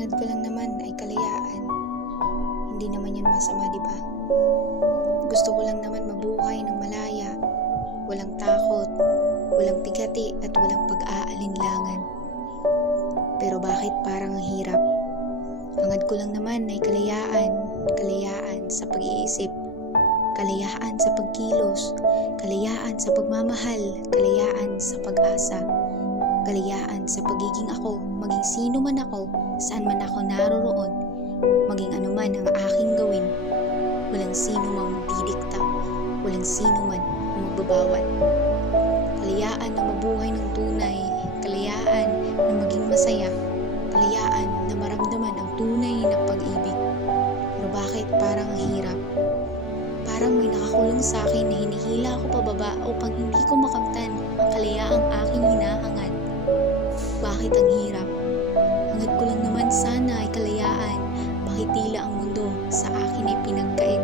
hangad ko lang naman ay kalayaan. Hindi naman yan masama, di ba? Gusto ko lang naman mabuhay ng malaya, walang takot, walang pigati at walang pag-aalinlangan. Pero bakit parang ang hirap? Hangad ko lang naman ay kalayaan, kalayaan sa pag-iisip, kalayaan sa pagkilos, kalayaan sa pagmamahal, kalayaan sa pag-asa, kalayaan sa pagiging ako, maging sino man ako, saan man ako naroroon, maging anuman ang aking gawin. Walang sino mang magdidikta, walang sino man ang magbabawal. Kalayaan na mabuhay ng tunay, kalayaan na maging masaya, kalayaan na maramdaman ang tunay na pag-ibig. Pero bakit parang ang hirap? Parang may nakakulong sa akin na hinihila ako pababa upang hindi ko makamtan ang kalayaang aking hinahangad. Bakit ang hirap? Hangad ko lang naman sana ay kalayaan. Bakit tila ang mundo sa akin ay pinagkait